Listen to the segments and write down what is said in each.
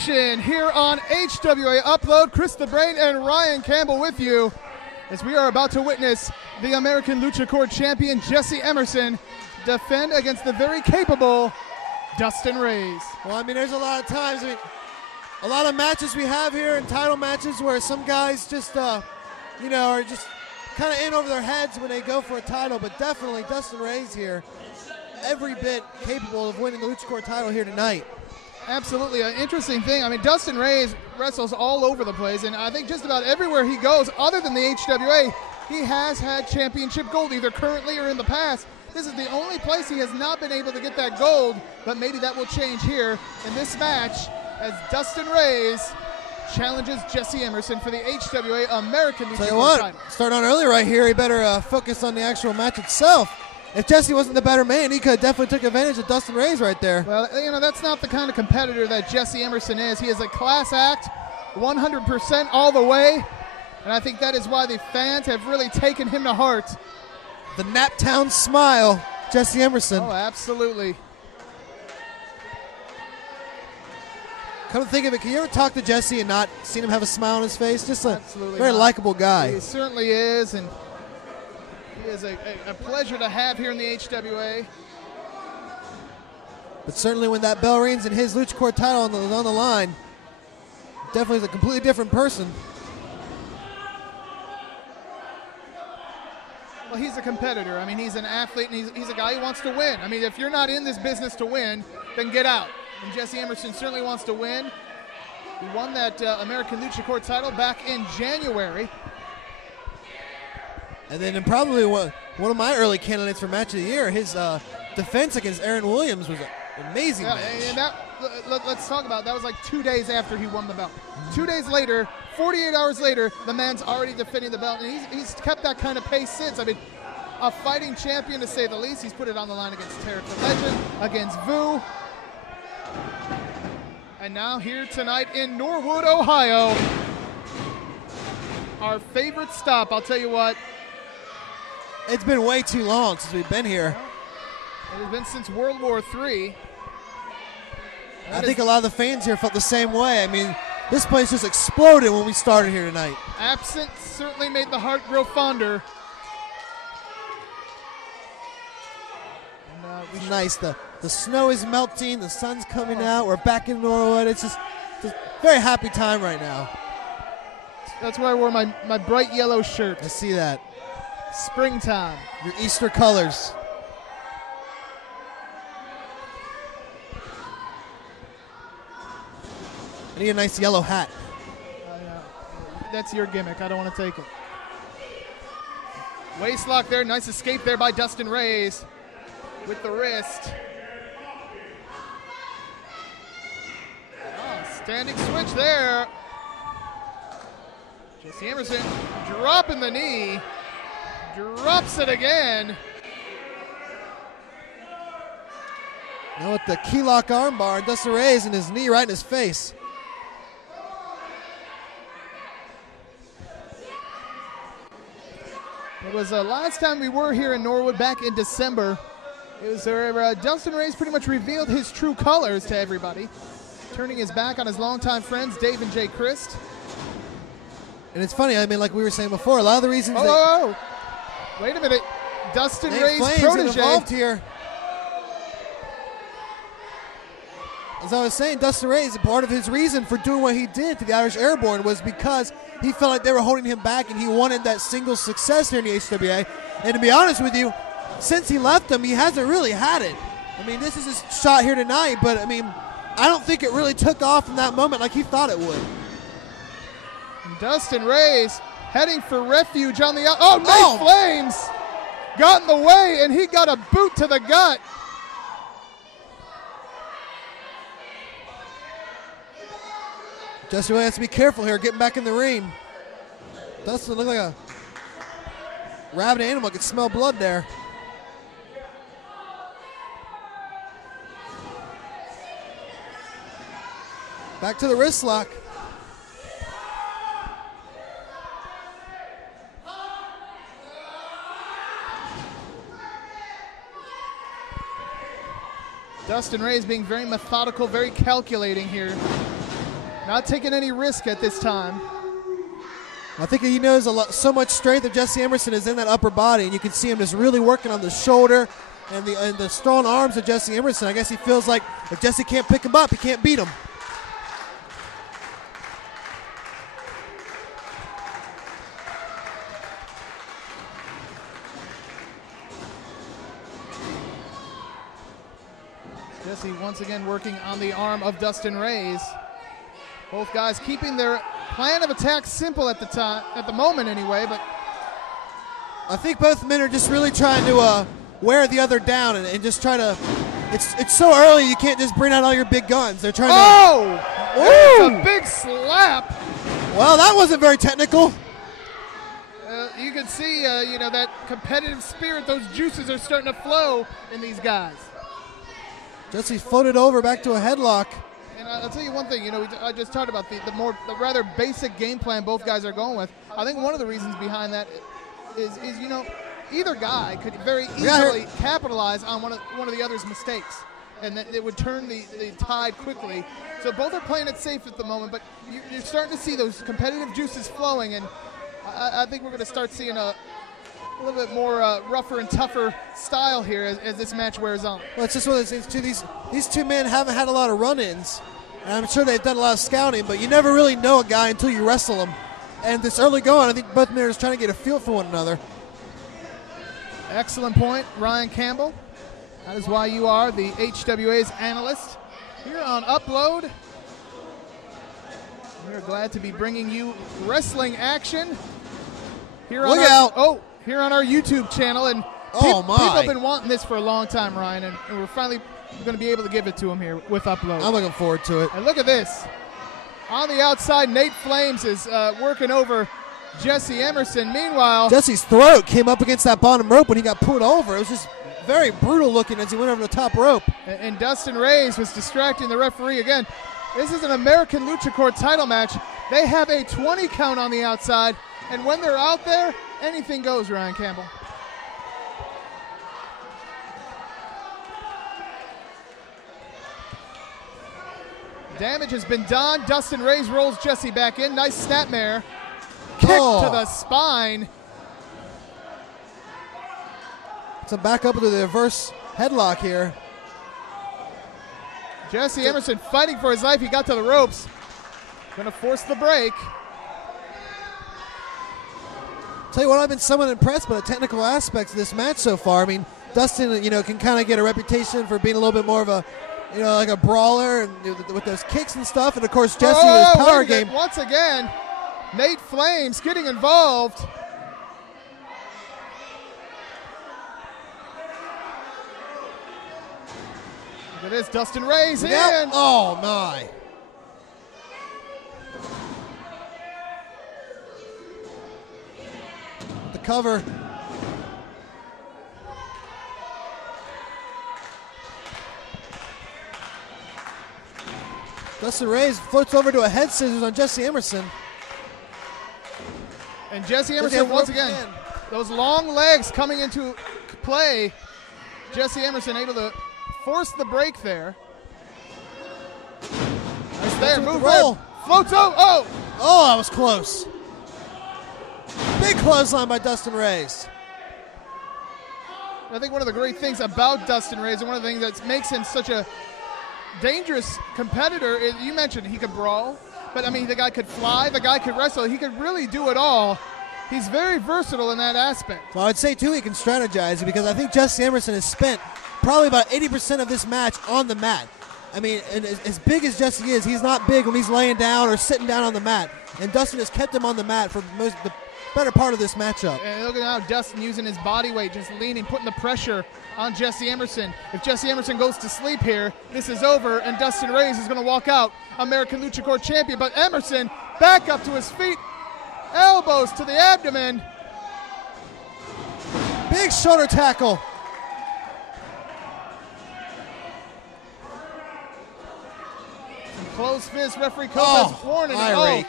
action here on HWA Upload. Chris the Brain and Ryan Campbell with you as we are about to witness the American Luchacore champion Jesse Emerson defend against the very capable Dustin Rayz. Well, I mean, there's a lot of times, a lot of matches we have here in title matches where some guys just, are just kind of in over their heads when they go for a title, but definitely Dustin Rayz here, every bit capable of winning the Luchacore title here tonight. Absolutely, an interesting thing. I mean, Dustin Rayz wrestles all over the place, and I think just about everywhere he goes, other than the HWA, he has had championship gold, either currently or in the past. This is the only place he has not been able to get that gold, but maybe that will change here in this match as Dustin Rayz challenges Jesse Emerson for the HWA American Luchacore Title. Start on early right here. He better focus on the actual match itself. If Jesse wasn't the better man, he could have definitely took advantage of Dustin Rayz right there. Well, that's not the kind of competitor that Jesse Emerson is. He is a class act, 100% all the way, and I think that is why the fans have really taken him to heart. The Naptown Smile, Jesse Emerson. Oh, absolutely. Come to think of it, can you ever talk to Jesse and not seen him have a smile on his face? Just a Absolutely very not. likable guy. He certainly is, and he is a pleasure to have here in the HWA. But certainly when that bell rings and his Luchacore title on the line, definitely is a completely different person. Well, he's a competitor. I mean, he's an athlete, and he's a guy who wants to win. I mean, if you're not in this business to win, then get out. And Jesse Emerson certainly wants to win. He won that American Luchacore title back in January. And then probably one of my early candidates for match of the year, his defense against Aaron Williams was an amazing match. And let's talk about that. Was like 2 days after he won the belt. 2 days later, 48 hours later, the man's already defending the belt, and he's kept that kind of pace since. I mean, a fighting champion to say the least. He's put it on the line against Tarek the Legend, against Vu. And now here tonight in Norwood, Ohio, our favorite stop. I'll tell you what. It's been way too long since we've been here. It has been since World War III. I think a lot of the fans here felt the same way. I mean, this place just exploded when we started here tonight. Absence certainly made the heart grow fonder. It's nice. The snow is melting. The sun's coming out. We're back in Norwood. It's just a very happy time right now. That's why I wore my bright yellow shirt. I see that. Springtime. Your Easter colors. I need a nice yellow hat. That's your gimmick. I don't want to take it. Waistlock there. Nice escape there by Dustin Rayz with the wrist. Oh, standing switch there. Jesse Emerson dropping the knee. Drops it again. Now with the key lock armbar, and Dustin Rayz and his knee right in his face. It was last time we were here in Norwood back in December. It was where Dustin Rayz pretty much revealed his true colors to everybody, turning his back on his longtime friends Dave and Jay Christ. And it's funny, I mean, like we were saying before, a lot of the reasons wait a minute. Dustin Rayz Flames protege involved here. As I was saying, Dustin Rayz, part of his reason for doing what he did to the Irish Airborne was because he felt like they were holding him back and he wanted that single success here in the HWA. And to be honest with you, since he left them, he hasn't really had it. I mean, this is his shot here tonight, but I mean, I don't think it really took off in that moment like he thought it would. Dustin Rayz heading for refuge on the Night Flames got in the way, and he got a boot to the gut. Dustin has to be careful here, getting back in the ring. Dustin looked like a rabid animal. I could smell blood there. Back to the wrist lock. Dustin Rayz being very methodical, very calculating here. Not taking any risk at this time. I think he knows so much strength of Jesse Emerson is in that upper body, and you can see him just really working on the shoulder and the strong arms of Jesse Emerson. I guess he feels like if Jesse can't pick him up, he can't beat him. Jesse once again working on the arm of Dustin Rayz. Both guys keeping their plan of attack simple at the moment anyway, but I think both men are just really trying to wear the other down and just try to. It's so early you can't just bring out all your big guns. They're trying to. Oh! A big slap. Well, that wasn't very technical. You can see, that competitive spirit. Those juices are starting to flow in these guys. Jesse's floated over back to a headlock. And I'll tell you one thing, I just talked about the rather basic game plan both guys are going with. I think one of the reasons behind that is either guy could very easily capitalize on one of the other's mistakes, and that it would turn the tide quickly. So both are playing it safe at the moment, but you're starting to see those competitive juices flowing, and I think we're going to start seeing a little bit more rougher and tougher style here as this match wears on. Well, it's just one of those things, too. These two men haven't had a lot of run-ins, and I'm sure they've done a lot of scouting, but you never really know a guy until you wrestle him. And this early going, I think both men are trying to get a feel for one another. Excellent point, Ryan Campbell. That is why you are the HWA's analyst here on Upload. We're glad to be bringing you wrestling action here on our YouTube channel, and people have been wanting this for a long time, Ryan, and we're finally going to be able to give it to them here with Upload. I'm looking forward to it. And look at this. On the outside, Nate Flames is working over Jesse Emerson. Meanwhile, Jesse's throat came up against that bottom rope when he got pulled over. It was just very brutal looking as he went over the top rope. And Dustin Rayz was distracting the referee again. This is an American Luchacore title match. They have a 20 count on the outside, and when they're out there, anything goes, Ryan Campbell. Damage has been done. Dustin Rayz rolls Jesse back in. Nice snapmare. Kick to the spine. So back up into the reverse headlock here. Jesse Emerson fighting for his life. He got to the ropes. Gonna force the break. Tell you what, I've been somewhat impressed by the technical aspects of this match so far. I mean, Dustin, can kind of get a reputation for being a little bit more of a, like a brawler and with those kicks and stuff. And of course, Jesse with his power game. Once again, Nate Flames getting involved. Look at this, Dustin Rayz in. Oh, my. The cover. Dustin Rayz floats over to a head scissors on Jesse Emerson. And Jesse Emerson, once again, those long legs coming into play. Jesse Emerson able to force the break there. Nice there, move roll. Floats over. Oh, that was close. Big clothesline by Dustin Rayz. I think one of the great things about Dustin Rayz, and one of the things that makes him such a dangerous competitor, is you mentioned he could brawl, but I mean, the guy could fly, the guy could wrestle, he could really do it all. He's very versatile in that aspect. Well, I'd say, too, he can strategize, because I think Jesse Emerson has spent probably about 80% of this match on the mat. I mean, and as big as Jesse is, he's not big when he's laying down or sitting down on the mat. And Dustin has kept him on the mat for the better part of this matchup. And look at how Dustin using his body weight, just leaning, putting the pressure on Jesse Emerson. If Jesse Emerson goes to sleep here, this is over, and Dustin Rayz is going to walk out American Luchacore champion. But Emerson back up to his feet, elbows to the abdomen. Big shoulder tackle. Closed fist, referee Copas warning. Rake.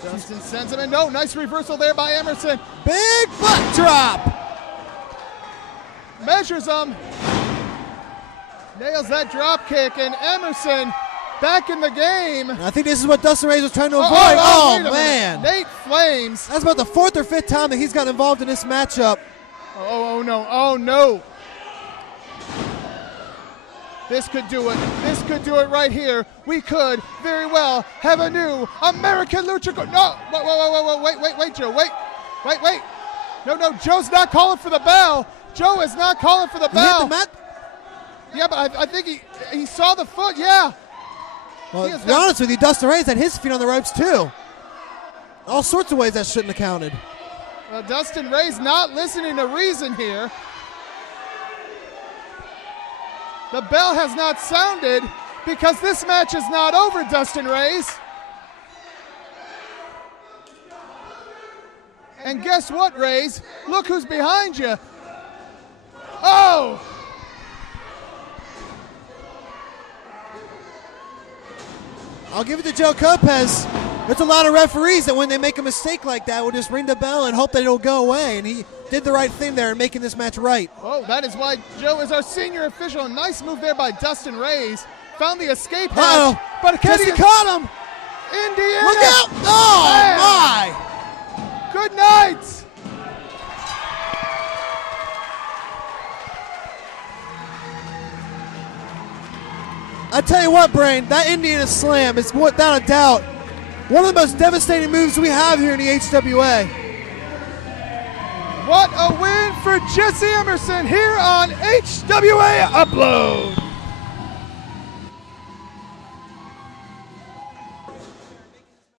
Dustin sends him in. No, nice reversal there by Emerson. Big butt drop. Measures him. Nails that drop kick, and Emerson back in the game. And I think this is what Dustin Rayz was trying to avoid. Oh, man. Nate Flames. That's about the 4th or 5th time that he's gotten involved in this matchup. Oh, no. Oh, no. This could do it. This could do it right here. We could very well have a new American Luchacore. No. Wait, Joe. Wait. No. Joe's not calling for the bell. Joe is not calling for the bell. He hit the mat? Yeah, but I think he saw the foot. Yeah. Well, to be honest with you, Dustin Rayz had his feet on the ropes too. All sorts of ways that shouldn't have counted. Well, Dustin Rayz not listening to reason here. The bell has not sounded because this match is not over, Dustin Rayz. And guess what, Rayz? Look who's behind you. Oh! I'll give it to Joe Lopez. There's a lot of referees that when they make a mistake like that will just ring the bell and hope that it'll go away. And he did the right thing there in making this match right. Oh, that is why Joe is our senior official. Nice move there by Dustin Rayz. Found the escape hatch. But Jesse caught him. Indiana. Look out. Oh, man. my. Good night. I tell you what, Brain, that Indiana Slam is without a doubt one of the most devastating moves we have here in the HWA. What a win for Jesse Emerson here on HWA Upload.